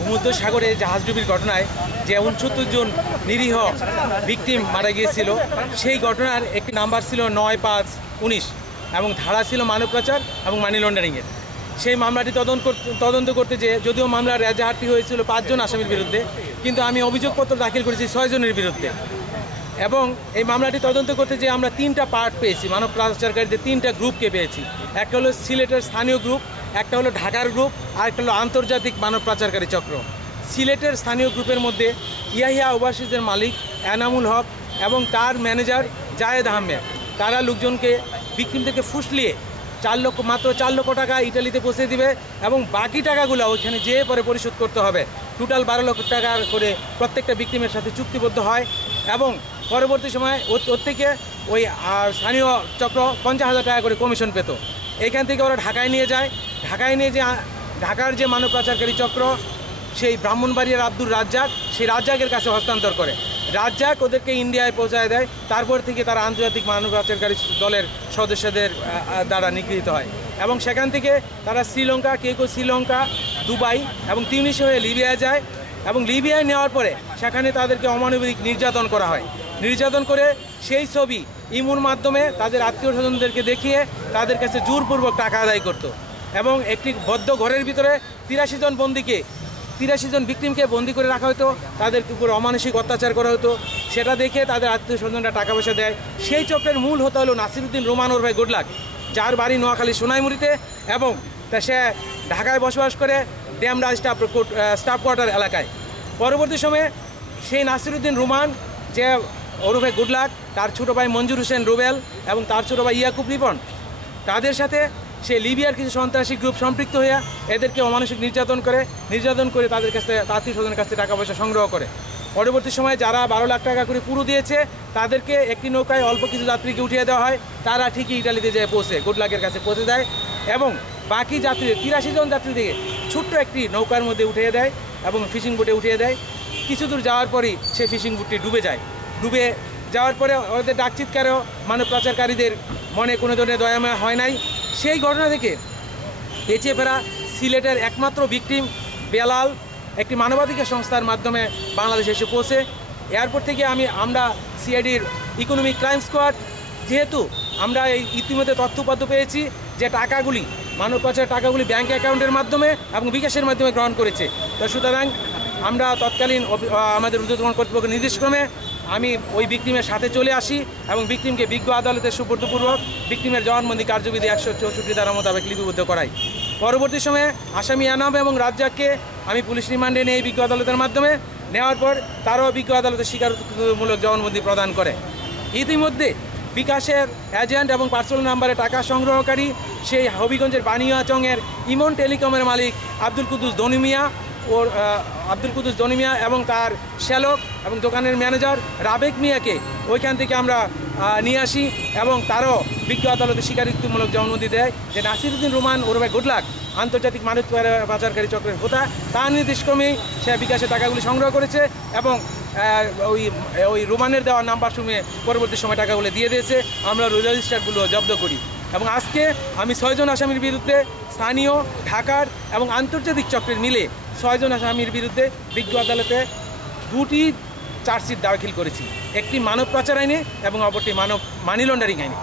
ভূমধ্যসাগরে জাহাজডুবির ঘটনায় যে 69 জন নিরীহ ভিকটিম মারা গিয়েছিল, সেই ঘটনার একটি নাম্বার ছিল 9519 এবং ধারা ছিল মানব পাচার এবং মানি লন্ডারিংয়ের। সেই মামলাটি তদন্ত করতে যে যদিও মামলার এজাহারটি হয়েছিল 5 জন আসামির বিরুদ্ধে, কিন্তু আমি অভিযোগপত্র দাখিল করেছি 6 জনের বিরুদ্ধে। এবং এই মামলাটি তদন্ত করতে যে আমরা 3টা পার্ট পেয়েছি, মানব পাচারকারীদের 3টা গ্রুপকে পেয়েছি। একটা হলো সিলেটের স্থানীয় গ্রুপ, একটা হলো ঢাকার গ্রুপ, আর একটা হলো আন্তর্জাতিক মানব পাচারকারী চক্র। সিলেটের স্থানীয় গ্রুপের মধ্যে ইয়াহিয়া ওভারসিজের মালিক এনামুল হক এবং তার ম্যানেজার জায়েদ আহমেদ, তারা লোকজনকে ভিকটিম থেকে ফুসলিয়ে মাত্র 4 লক্ষ টাকা ইটালিতে পৌঁছে দিবে এবং বাকি টাকাগুলো ওইখানে যেয়ে পরে পরিশোধ করতে হবে। টোটাল 12 লক্ষ টাকা করে প্রত্যেকটা ভিকটিমের সাথে চুক্তিবদ্ধ হয় এবং পরবর্তী সময় ওর থেকে ওই স্থানীয় চক্র 50,000 টাকা করে কমিশন পেত। এখান থেকে ওরা ঢাকায় নিয়ে যায়। ঢাকায় নিয়ে যে ঢাকার যে মানব পাচারকারী চক্র, সেই ব্রাহ্মণবাড়িয়ার আব্দুর রাজ্জাক, সেই রাজ্জাকের কাছে হস্তান্তর করে। রাজ্জাক ওদেরকে ইন্ডিয়ায় পৌঁছায় দেয়। তারপর থেকে তারা আন্তর্জাতিক মানব পাচারকারী দলের সদস্যদের দ্বারা নিগৃহীত হয় এবং সেখান থেকে তারা শ্রীলঙ্কা, কেউ শ্রীলঙ্কা, দুবাই এবং তিউনিসিয়া হয়ে লিবিয়ায় যায় এবং লিবিয়ায় নেওয়ার পরে সেখানে তাদেরকে অমানবিক নির্যাতন করা হয়। নির্যাতন করে সেই ছবি ইমুর মাধ্যমে তাদের আত্মীয় স্বজনদেরকে দেখিয়ে তাদের কাছে জোরপূর্বক টাকা আদায় করত এবং একটি বদ্ধ ঘরের ভিতরে 83 জন ভিকটিমকে বন্দি করে রাখা হতো, তাদের উপর অমানসিক অত্যাচার করা হতো। সেটা দেখে তাদের আত্মীয় স্বজনরা টাকা পয়সা দেয়। সেই চক্রের মূল হতে হলো নাসিরুদ্দিন রোমান ওর ভাই গুডলাক, যার বাড়ি নোয়াখালী সোনাইমুড়িতে এবং সে ঢাকায় বসবাস করে ড্যামরা স্টাফ কোয়ার্টার এলাকায়। পরবর্তী সময়ে সেই নাসিরুদ্দিন রোমান যে ওরফে গুডলাক, তার ছোটো ভাই মঞ্জুর হোসেন রুবেল এবং তার ছোটো ভাই ইয়াকুব রিপন, তাদের সাথে সে লিবিয়ার কিছু সন্ত্রাসী গ্রুপ সম্পৃক্ত হয়ে এদেরকে অমানসিক নির্যাতন করে তাদের কাছে আত্মীয় স্বজনের কাছ থেকে টাকা পয়সা সংগ্রহ করে। পরবর্তী সময়ে যারা 12 লাখ টাকা করে পুরো দিয়েছে তাদেরকে একটি নৌকায় অল্প কিছু যাত্রীকে উঠিয়ে দেওয়া হয়। তারা ঠিকই ইটালিতে যেয়ে পৌঁছে গুডলাকের কাছে পৌঁছে যায় এবং বাকি যাত্রী 83 জন যাত্রীদেরকে ছোট্ট একটি নৌকার মধ্যে উঠিয়ে দেয় এবং ফিশিং বোটে উঠিয়ে দেয়। কিছু দূর যাওয়ার পরই সেই ফিশিং বোটটি ডুবে যায়। ডুবে যাওয়ার পরে ওদের ডাকচিৎকারেও মানব পাচারকারীদের মনে কোনো ধরনের দয়াময় হয় নাই। সেই ঘটনা থেকে বেঁচে ফেরা সিলেটের একমাত্র ভিকটিম বেলাল একটি মানবাধিকার সংস্থার মাধ্যমে বাংলাদেশে এসে পৌঁছে। এয়ারপোর্ট থেকে আমরা সিআইডির ইকোনমিক ক্রাইম স্কোয়াড, যেহেতু আমরা এই ইতিমধ্যে তথ্যপত্র পেয়েছি যে টাকাগুলি মানব পাচারের টাকাগুলি ব্যাঙ্ক অ্যাকাউন্টের মাধ্যমে এবং বিকাশের মাধ্যমে গ্রহণ করেছে। তো সুতরাং আমরা তৎকালীন আমাদের ঊর্ধ্বতন কর্তৃপক্ষের নির্দেশক্রমে আমি ওই ভিকটিমের সাথে চলে আসি এবং ভিকটিমকে বিজ্ঞ আদালতে সুপর্দপূর্বক ভিকটিমের জবানবন্দি কার্যবিধি 164 ধারা মোতাবেক লিপিবদ্ধ করাই। পরবর্তী সময়ে আসামি আনাম এবং রাজ্জাককে আমি পুলিশ রিমান্ডে নিয়ে বিজ্ঞ আদালতের মাধ্যমে নেওয়ার পর তারও বিজ্ঞ আদালতে স্বীকারোক্তিমূলক জবানবন্দি প্রদান করে। ইতিমধ্যে বিকাশের এজেন্ট এবং পার্সোনাল নাম্বারে টাকা সংগ্রহকারী সেই হবিগঞ্জের বানিয়াচংয়ের ইমন টেলিকমের মালিক আব্দুল কুদ্দুস দনি মিয়া এবং তার শ্যালক এবং দোকানের ম্যানেজার রাবেক মিয়াকে ওইখান থেকে আমরা নিয়ে আসি এবং তারও বিজ্ঞ আদালতে স্বীকারোক্তিমূলক জবানবন্দি দেয় যে নাসিরুদ্দিন রোমান ওরফে গুডলাক আন্তর্জাতিক মানব পাচারকারী চক্রের হোতা, তার নির্দেশক্রমেই সে বিকাশে টাকাগুলি সংগ্রহ করেছে এবং ওই রোমানের দেওয়া নাম্বার শুনে পরবর্তী সময় টাকাগুলো দিয়ে দিয়েছে। আমরা রেজিস্টারগুলো জব্দ করি এবং আজকে আমি 6 জন আসামির বিরুদ্ধে স্থানীয়, ঢাকার এবং আন্তর্জাতিক চক্রের মিলে 6 জন আসামির বিরুদ্ধে বিজ্ঞ আদালতে 2টি চার্জশিট দাখিল করেছি, একটি মানব পাচার আইনে এবং অপরটি মানি লন্ডারিং আইনে।